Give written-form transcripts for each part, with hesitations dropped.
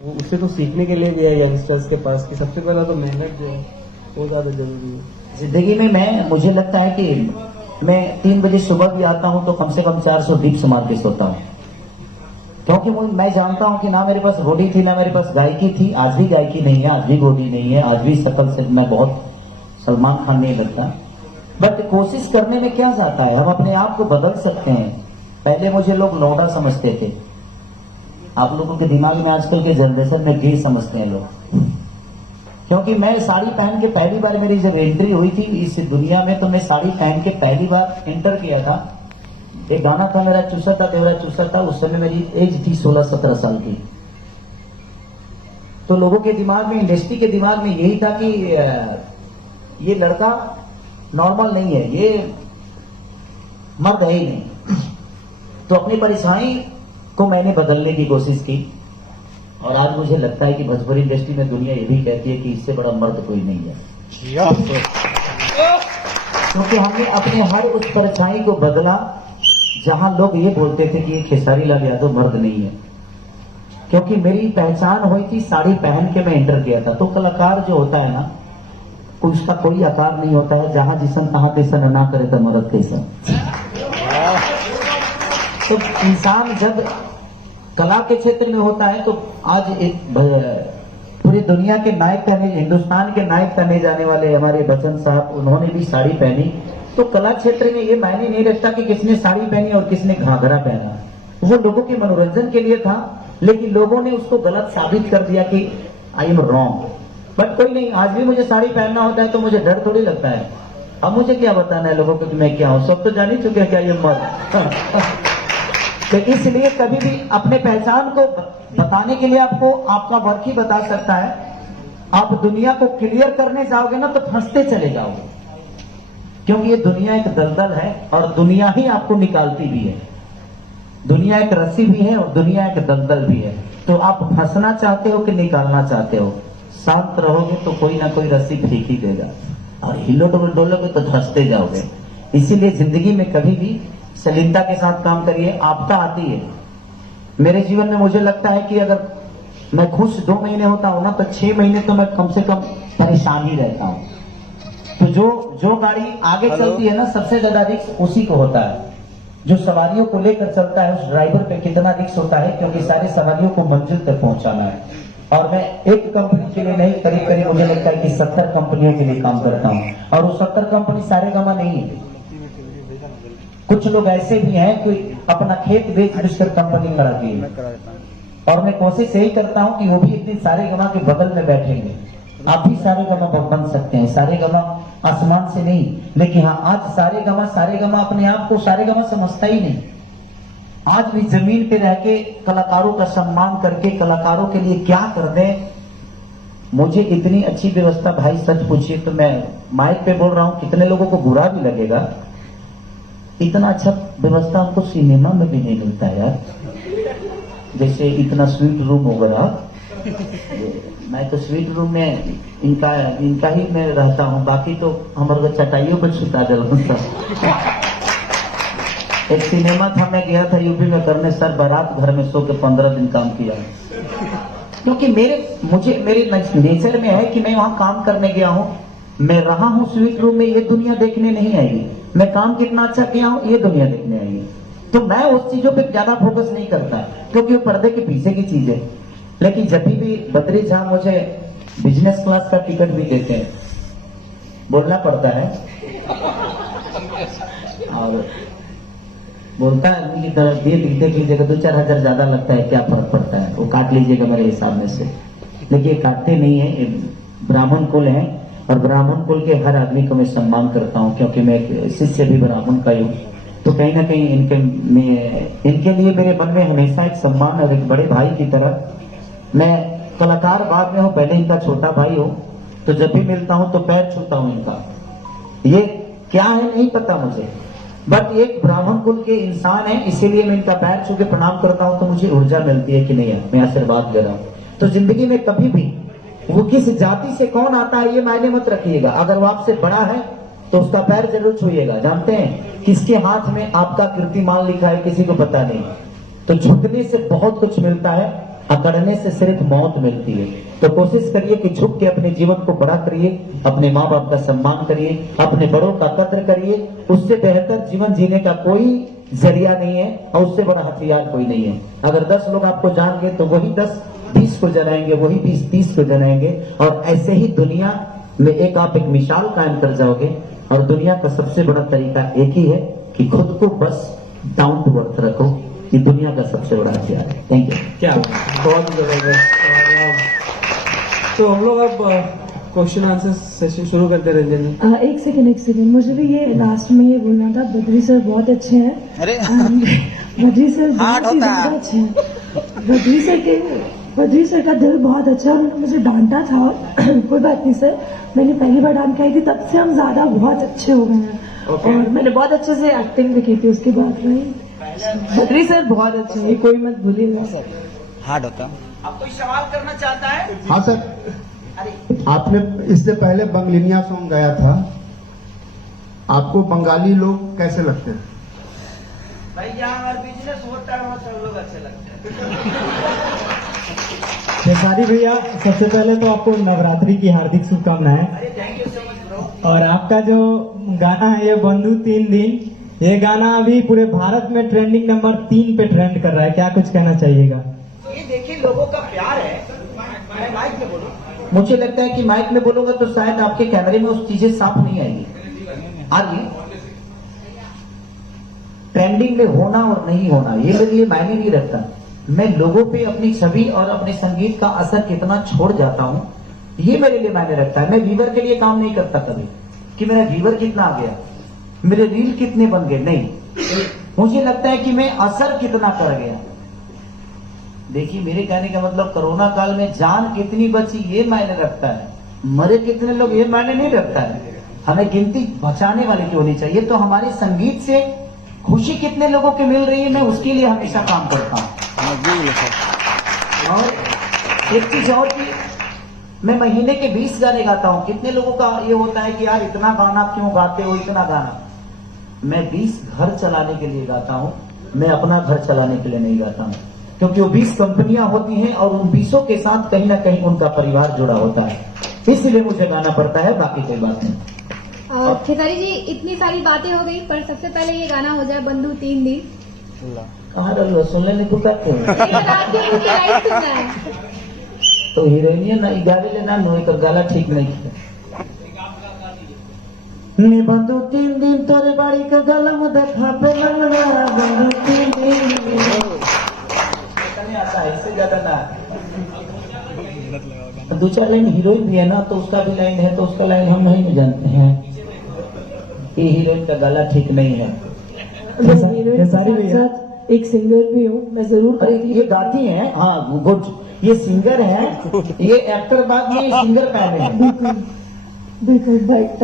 वो उससे तो सीखने के लिए गया यंगस्टर्स के पास कि सबसे पहला तो मेहनत जो है वो ज्यादा जरूरी है जिंदगी में मुझे लगता है कि मैं 3 बजे सुबह भी आता हूं तो कम से कम 400 डिप्स मार के सोता हूं, क्योंकि मैं जानता हूं कि ना मेरे पास बॉडी थी ना मेरे पास गायकी थी। आज भी गायकी नहीं है, आज भी बॉडी नहीं है, आज भी शकल से मैं बहुत सलमान खान नहीं लगता, बट कोशिश करने में क्या जाता है, हम अपने आप को बदल सकते हैं। पहले मुझे लोग लौंडा समझते थे, आप लोगों के दिमाग में आजकल के जनरेशन में गे समझते हैं लोग, क्योंकि मैं साड़ी पहन के पहली बार मेरी जब एंट्री हुई थी इस दुनिया में, तो मैं साड़ी पहन के पहली बार एंटर किया था। एक गाना था मेरा चूसा था तेरा चूसा था, उस समय मेरी एज थी 16-17 साल की। तो लोगों के दिमाग में, इंडस्ट्री के दिमाग में यही था कि ये लड़का नॉर्मल नहीं है, ये मर्द है ही नहीं। तो अपनी परेशानी को मैंने बदलने की कोशिश की, और आज मुझे लगता है कि भोजपुरी इंडस्ट्री में दुनिया ये भी कहती है कि इससे बड़ा मर्द कोई नहीं है, क्योंकि हमने अपने हर उस परछाई को बदला जहां लोग ये बोलते थे कि ये खेसारी लाल यादव मर्द नहीं है। क्योंकि मेरी पहचान हुई थी, साड़ी पहन के मैं एंटर किया था। तो कलाकार जो होता है ना, उसका कोई आकार नहीं होता है, जहां जिसन तहां तैसन ना करे तो मर्द कैसन। तो इंसान जब कला के क्षेत्र में होता है तो आज एक पूरी दुनिया के नायक कहने, हिंदुस्तान के नायक कहने जाने वाले हमारे बच्चन साहब, उन्होंने भी साड़ी पहनी। तो कला क्षेत्र में ये मायने नहीं रखता कि किसने साड़ी पहनी और किसने घाघरा पहना, वो लोगों के मनोरंजन के लिए था, लेकिन लोगों ने उसको गलत साबित कर दिया कि आई एम रॉन्ग। बट कोई नहीं, आज भी मुझे साड़ी पहनना होता है तो मुझे डर थोड़ी लगता है। अब मुझे क्या बताना है लोगों को कि मैं क्या हूं, सब तो जान ही चुके हैं क्या ये मर्द। तो इसलिए कभी भी अपने पहचान को बताने के लिए आपको आपका वर्क ही बता सकता है। आप दुनिया को क्लियर करने जाओगे ना तो फंसते चले जाओगे, क्योंकि ये दुनिया एक दलदल है और दुनिया ही आपको निकालती भी है। दुनिया एक रस्सी भी है और दुनिया एक दलदल भी है। तो आप फंसना चाहते हो कि निकालना चाहते हो? शांत रहोगे तो कोई ना कोई रस्सी फेंक ही देगा, और हिलो डोलोगे तो धंसते जाओगे। इसीलिए जिंदगी में कभी भी सलीनता के साथ काम करिए। आपदा आती है, मेरे जीवन में मुझे लगता है कि अगर मैं खुश 2 महीने होता हूं ना, तो 6 महीने तो मैं कम से कम परेशान ही रहता हूं। तो जो गाड़ी आगे चलती है ना, सबसे ज्यादा रिस्क उसी को होता है। जो सवारियों को लेकर चलता है उस ड्राइवर पे कितना रिस्क होता है, क्योंकि सारे सवारियों को मंजिल तक पहुंचाना है। और मैं एक कंपनी के लिए नहीं, करीब करीब मुझे लगता है कि 70 कंपनियों के लिए काम करता हूं, और वो 70 कंपनी सारे गमा नहीं है। कुछ लोग ऐसे भी हैं कि अपना खेत बेच कर कंपनी कराती है, और मैं कोशिश यही करता हूं कि वो भी एक दिन सारे गमा के बगल में बैठेंगे। आप भी सारे गमा बन सकते हैं, सारे गमा आसमान से नहीं, लेकिन हाँ, आज सारे गमा अपने आप को सारे गमा समझता ही नहीं। आज भी जमीन पे रह के कलाकारों का सम्मान करके कलाकारों के लिए क्या कर दे। मुझे इतनी अच्छी व्यवस्था, भाई सच पूछिए तो मैं माइक पे बोल रहा हूं, कितने लोगों को बुरा भी लगेगा, इतना अच्छा व्यवस्था हमको सिनेमा में भी नहीं मिलता यार। जैसे इतना स्वीट रूम हो गया, मैं तो स्वीट रूम में इनका ही मैं रहता हूँ, बाकी तो हमारे चटाइयों पर छुटा जलता। एक सिनेमा था, मैं गया था यूपी में करने, सर बारात घर में सो के 15 दिन काम किया, क्योंकि मेरे नेचर में है कि मैं वहां काम करने गया हूं, मैं रहा हूं स्वीट रूम में, ये दुनिया देखने नहीं आएगी। मैं काम कितना अच्छा किया हूं ये दुनिया देखने आएगी। तो मैं उस चीजों पे ज्यादा फोकस नहीं करता, क्योंकि वो पर्दे के पीछे की चीज है। लेकिन जब भी बद्री झा मुझे बिजनेस क्लास का टिकट भी देते हैं, बोलना पड़ता है, और बोलता है आदमी की तरफ देख लीजिएगा, 2-4 हजार ज्यादा लगता है, क्या फर्क पड़ता है, वो काट लीजिएगा मेरे हिसाब में से। लेकिन काटते नहीं है, ये ब्राह्मण कुल है, और ब्राह्मण कुल के हर आदमी को मैं सम्मान करता हूं, क्योंकि मैं शिष्य भी ब्राह्मण का ही हूं। तो कहीं ना कहीं इनके लिए मेरे मन में हमेशा एक सम्मान, और एक बड़े भाई की तरह। मैं कलाकार बाद में हूं, पहले इनका छोटा भाई हूं, तो जब भी मिलता हूं तो पैर छूता हूं इनका। ये क्या है नहीं पता मुझे, बट एक ब्राह्मण कुल के इंसान है, इसीलिए मैं इनका पैर छू के प्रणाम करता हूं, तो मुझे ऊर्जा मिलती है कि नहीं है, मैं आशीर्वाद दे रहा हूं। तो जिंदगी में कभी भी वो किस जाति से कौन आता है ये मायने मत रखिएगा, अगर वो आपसे बड़ा है तो उसका पैर जरूर छूइएगा। जानते हैं किसके हाथ में आपका कीर्तिमान लिखा है, किसी को पता नहीं। तो झुकने से बहुत कुछ मिलता है। अकड़ने से सिर्फ मौत मिलती है। तो कोशिश करिए कि झुक के अपने जीवन को बड़ा करिए, अपने माँ बाप का सम्मान करिए, अपने बड़ों का कद्र करिए। उससे बेहतर जीवन जीने का कोई जरिया नहीं है और उससे बड़ा हथियार कोई नहीं है। अगर 10 लोग आपको जान गए तो वही 10 20 को जलाएंगे, वही 20 30 को जलाएंगे, और ऐसे ही दुनिया में आप एक मिसाल कायम कर जाओगे। और दुनिया का सबसे बड़ा तरीका एक ही है कि खुद को बस डाउन टू अर्थ रखो। ये दुनिया का सबसे बड़ा हथियार है। Thank you. क्या बहुत जबरदस्त। तो हम लोग अब क्वेश्चन आंसर सेशन शुरू करते रहते हैं। एक सेकंड मुझे भी ये लास्ट में ये बोलना था, बद्री सर बहुत अच्छे हैं। अरे बद्री सर बहुत ही ज्यादा अच्छे हैं। बद्री सर का दिल बहुत अच्छा है। उन्होंने मुझे डांटा था और कोई बात नहीं सर, मैंने पहली बार डांट खाई थी, तब से हम ज्यादा बहुत अच्छे हो गए हैं। और मैंने बहुत अच्छे से एक्टिंग भी की थी उसके बाद में। बद्री सर बहुत अच्छे हैं, कोई मत भूलिएगा। हार्ड होता। अब कोई सवाल करना चाहता है? हाँ सर, आपने इससे पहले बंगलिनिया सॉन्ग गाया था, आपको बंगाली लोग कैसे लगते हैं? भाई जहाँ बिजनेस होता है वहाँ सब लोग अच्छे लगते हैं। खेसारी भैया, सबसे पहले तो आपको नवरात्रि की हार्दिक शुभकामनाएं। अरे thank you so much bro. और आपका जो गाना है ये बंधु 3 दिन, ये गाना अभी पूरे भारत में ट्रेंडिंग नंबर 3 पे ट्रेंड कर रहा है, क्या कुछ कहना चाहिएगा? ये देखिए लोगों का प्यार है। मैं माइक में बोलूं, मुझे लगता है कि माइक में बोलूंगा तो शायद आपके कैमरे में उस चीजें साफ नहीं आएगी। आगे ट्रेंडिंग में होना और नहीं होना ये मेरे लिए मायने नहीं रखता। मैं लोगों पे अपनी छवि और अपने संगीत का असर कितना छोड़ जाता हूँ ये मेरे लिए मायने रखता है। मैं व्यूवर के लिए काम नहीं करता कभी कि मेरा व्यूवर कितना आ गया, मेरे रील कितने बन गए, नहीं। मुझे लगता है कि मैं असर कितना कर गया। देखिए मेरे कहने का मतलब कोरोना काल में जान कितनी बची ये मायने रखता है, मरे कितने लोग ये मायने नहीं रखता है। हमें गिनती बचाने वाले की होनी चाहिए। तो हमारे संगीत से खुशी कितने लोगों को मिल रही है, मैं उसके लिए हमेशा काम करता हूँ। और एक चीज और की, मैं महीने के 20 गाने गाता हूँ। कितने लोगों का ये होता है कि यार इतना गाना क्यों गाते हो, इतना गाना। मैं 20 घर चलाने के लिए गाता हूँ, मैं अपना घर चलाने के लिए नहीं गाता हूँ। क्योंकि वो 20 कंपनियां होती हैं और उन 20 के साथ कहीं ना कहीं उनका परिवार जुड़ा होता है, इसलिए मुझे गाना पड़ता है, बाकी कोई बात नहीं। खेसारी जी इतनी सारी बातें हो गई, पर सबसे पहले ये गाना हो जाए बंधु 3 दिन। कहाँ रहो सुन लेने को कहते हैं तो हीरोइन ना गावे लेना नो कर गाला ठीक नहीं किया। मैं बंधु 3 दिन तोरे बाड़ी का गलम देखा पे लगवा बंधु 3 दिन आता है, इससे ज्यादा ना। 2-4 लाइन हीरोइन भी है ना, तो उसका भी लाइन है, तो उसका लाइन हम नहीं जानते हैं कि हीरोइन का गला ठीक नहीं है। खेसारी भैया एक सिंगर भी हूँ मैं, जरूर। अरे ये गाती हैं, हाँ गुड, ये सिंगर है, ये एक्टर बाद में सिंगर पहने हैं। बिल्कुल बट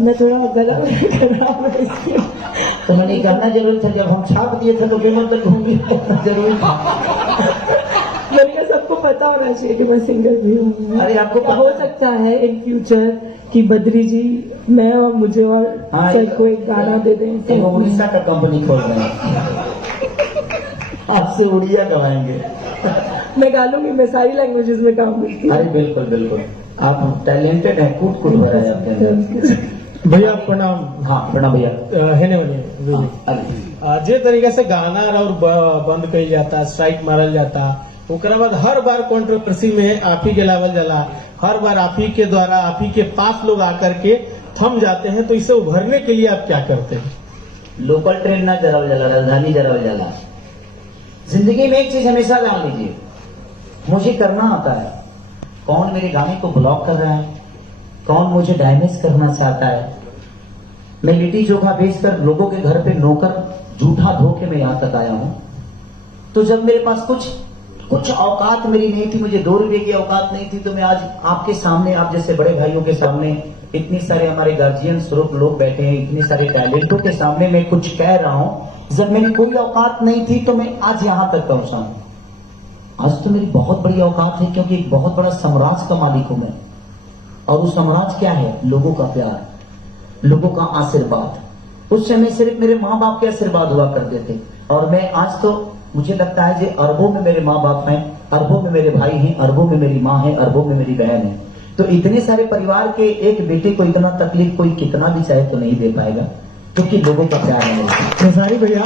मैं थोड़ा गला खराब है इसलिए। तो मैंने कहना जरूर था, जब हम छाप दिए थे तो पेमेंट तक होंगी जरूर था। मैंने सबको पता होना चाहिए कि मैं सिंगर भी हूँ। अरे आपको हो सकता है इन फ्यूचर कि बद्री जी मैं और मुझे और सर को एक गाना दे दें। उड़ीसा का कंपनी खोल रहे हैं, आपसे उड़िया गवाएंगे। मैं गा लूंगी, मैं सारी लैंग्वेजेस में काम करती हूँ। अरे बिल्कुल बिल्कुल, आप टैलेंटेड है, कूट कूट भरा है आपके अंदर। भैया प्रणाम। हाँ प्रणाम भैया। हेने बनिए जे तरीके से गाना और बंद कही जाता, स्ट्राइक मारल जाता, ओकरा बाद हर बार कंट्रोवर्सी में आप ही के लावल जाला, हर बार आप ही के द्वारा आप ही के पास लोग आकर के थम जाते हैं, तो इसे उभरने के लिए आप क्या करते हैं? लोकल ट्रेन ना जरावल जाला, राजधानी जरावल जाला। जिंदगी में एक चीज हमेशा जान लीजिए, मुझे करना आता है। कौन मेरे गाने को ब्लॉक कर रहा है, कौन मुझे डैमेज करना चाहता है। मैं लिट्टी चोखा बेचकर लोगों के घर पे नौकर झूठा धोखे में यहां तक आया हूं। तो जब मेरे पास कुछ औकात मेरी नहीं थी, मुझे 2 रुपए की औकात नहीं थी, तो मैं आज आपके सामने, आप जैसे बड़े भाइयों के सामने, इतने सारे हमारे गार्जियन स्वरूप लोग बैठे हैं, इतने सारे टैलेंटों के सामने मैं कुछ कह रहा हूं। जब मेरी कोई औकात नहीं थी तो मैं आज यहां तक पहुंचा हूं। आज तो मेरी बहुत बड़ी औकात है, क्योंकि एक बहुत बड़ा साम्राज्य का मालिक हूं मैं। और वो साम्राज्य क्या है? लोगों का प्यार, लोगों का आशीर्वाद। उस समय सिर्फ मेरे माँ बाप के आशीर्वाद हुआ करते थे, और मैं आज तो मुझे लगता है जो अरबों में मेरे माँ बाप हैं, अरबों में मेरे भाई हैं, अरबों में मेरी माँ है, अरबों में मेरी बहन है। तो इतने सारे परिवार के एक बेटे को इतना तकलीफ कोई कितना भी चाहे तो नहीं दे पाएगा, क्योंकि लोगों का प्यार है। खेसारी भैया